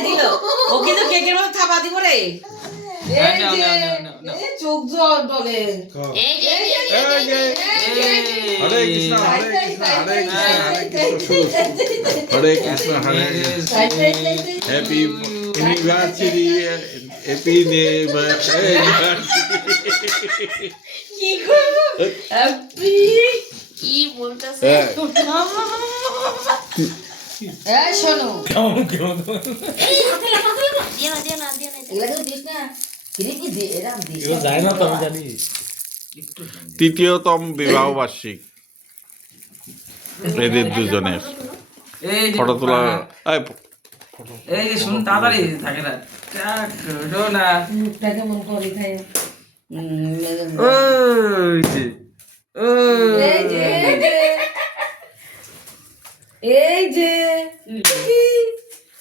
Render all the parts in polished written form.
দিল ও কিন্তু কেকের মধ্যে থাবা দিব রে চোখ জল ডলে এই যে হরে কৃষ্ণ হরে কৃষ্ণ হরে কৃষ্ণ হরে কৃষ্ণ হরে কৃষ্ণ হ্যাপি ইউনিভার্সিটি হ্যাপি কি করব হ্যাপি কি বলতাছে এই শোনো কেমন এই হাতে লাগা দিয়ে না এগুলা তো দিস না কিরে কি দে এরা দিস এও যায় না তো আমি জানি তৃতীয়তম বিবাহ বার্ষিক এদের দুজনের ফটো তোলা এই যে শুন তাড়াতাড়ি থাকে না কাটো না মুখটা কেমন করে খায় ওই যে এই যে এই যে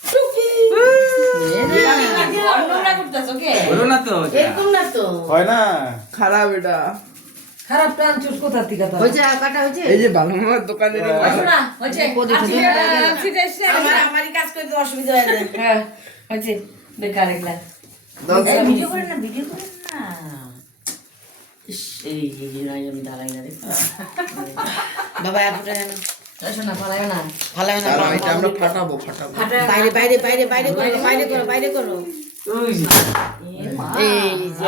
টুকি অন্যরা করতেছ কে বলো না তো এরকম না তো হয় না খারাপ এটা খারাপ প্রাণ চুষ কোথা থেকে তো হয়েছে কাটা হয়েছে এই যে ভালো মামার দোকানে না হয়েছে আমারই কাজ করতে অসুবিধা হয় না হ্যাঁ হয়েছে বেকার একলা ভিডিও করেন না ইস, এই আমি দাঁড়াই না রে বাবা এতটা শোনা ফালায় না এটা আমরা ফাটাবো বাইরে করো ওই যে এই যে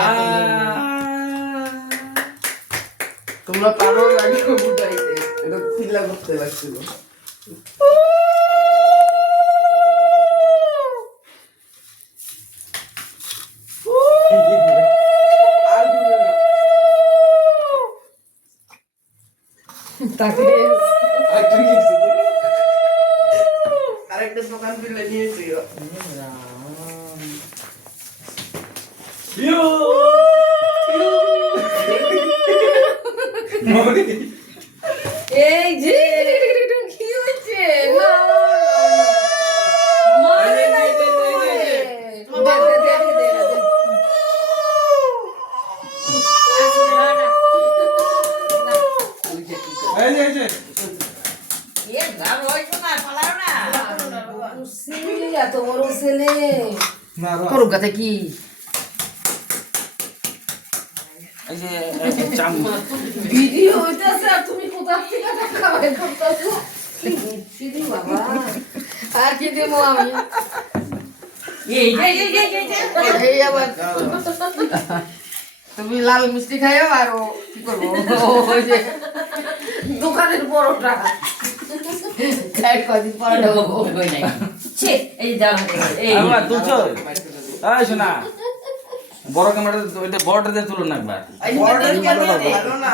তোমরা পারো লাগে বুঝাইতে এটা খিলা করতে লাগছিল আরেকটা দোকান খুলে নিয়েছি এই যে কি হচ্ছে তোমার ছেলে করুক গাতে কি এই যে চামচ ভিডিও হইতাছে আর তুমি কোথা থেকে টাকা বের করতেছো সিধি বাবা আর কি দেবো আমি এই আবার তুমি লাল মিষ্টি খাইও আর ও কি করবো ওই যে দোকানের পরোটা খাই কদিন পরোটা হই নাই ছে এই দাও এই আমরা দুটো এই শোনা বড় ক্যামেরা ওইটা বড়টা দিয়ে তুলো না একবার ভালো না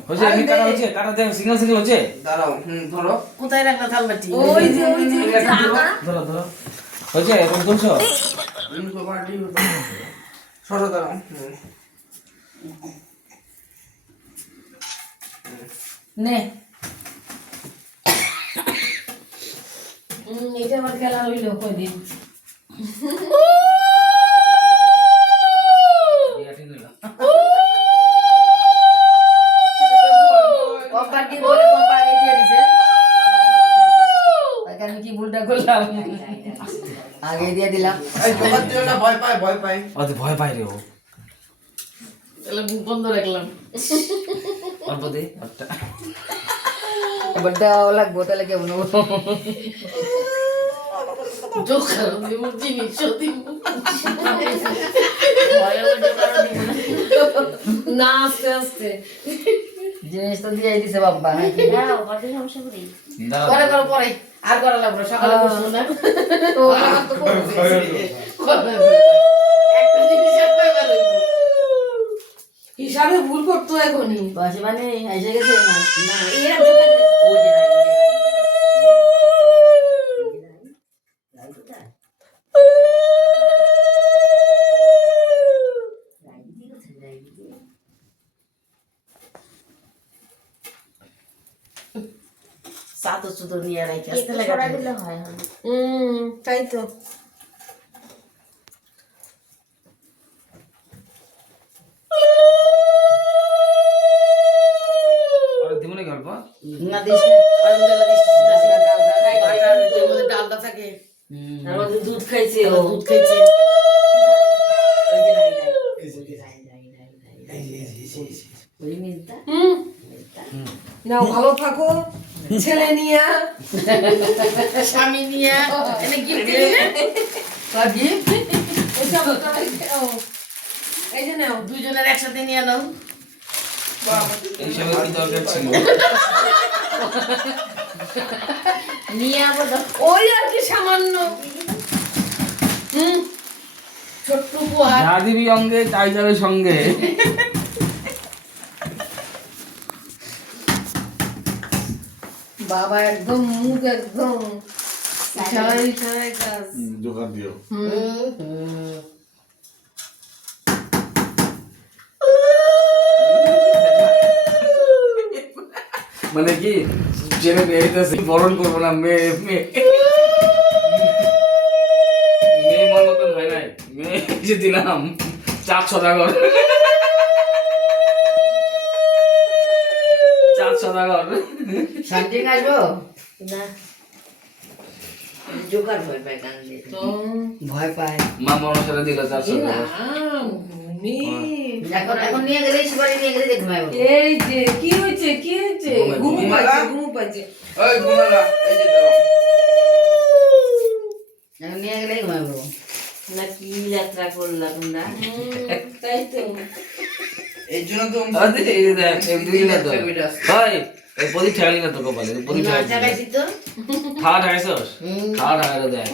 হচ্ছে এমনি কাটা হচ্ছে কাটা দেখ সিঙ্গেল সিঙ্গেল হচ্ছে দাঁড়াও ধরো কোথায় রাখলা থালবাটি ওই যে ধরো হচ্ছে এখন তুলছো সরো দাঁড়াও নে এটা আমার খেলা হইলো কয়দিন আমি কি ভুলটা করলাম আগে দিয়ে দিলাম ভয় পাই ভয় পাই রে ও তাহলে মুখ বন্ধ রাখলাম অল্প দে এবার দেওয়া লাগবো তাহলে কেমন হবো না আস্তে আস্তে জিনিস তো দিয়ে দিছে বাবা পরে করো পরে আর করা লাগবে না, সকালে করছো না তো আমার তো করছে একটা জিনিস একবার ভালো হিসাবে ভুল করতো এখনই বাসে মানে এসে গেছে না এরা দোকান ওই যে সাতো সুতো নিয়ে রাখি আসতে লাগা দিলে হয় তাই তো আর দিমনে গল্প না দিস না আর মধ্যে দিস না ডালটা থাকে তারপর দুধ খাইছে ও দুধ খাইছে ওই যে রাই রাই ওই মিলতা নাও ভালো থাকো ছেলে নিয়া স্বামী নিয়া এনে গিফট দিলি না কর গিফট এই যে নাও দুইজনের একসাথে নিয়ে নাও এইসবের কি দরকার ছিল নিয়ে আবার ওই আর কি সামান্য ছোট্ট উপহার যা দিবি অঙ্গে তাই যাবে সঙ্গে বাবা একদম মুখ একদম ইশারায় ইশারায় কাজ দোকান দিও মানে কি ছেলে মেয়েটাছে বরণ করবো না মেয়ে মেয়ে মেয়ে মন মতন হয় নাই মেয়ে যে দিলাম 4 সদাগর 4 সদাগর শান্তি আসবো না জোগাড় ভয় পায় কান্দে ভয় পায় মা মনসারে দিল 4 সদাগর এখন এখন নিয়ে গেলে শিবাড়ি নিয়ে গেলে দেখবে এই যে কি হয়েছে ঘুমু পাইছে ওই ঘুমালা এই যে দাও এখন নিয়ে গেলেই ঘুমাবো না কি যাত্রা করলা তোমরা তাই তো এই জন্য তো আরে এই দেখ এই দিলি না তো ভাই এই প্রদীপ ঠেকালি না তো কপালে প্রদীপ চাকাইছি তো খাওয়া ঠাইছস খাওয়া ঠাইরা দেখ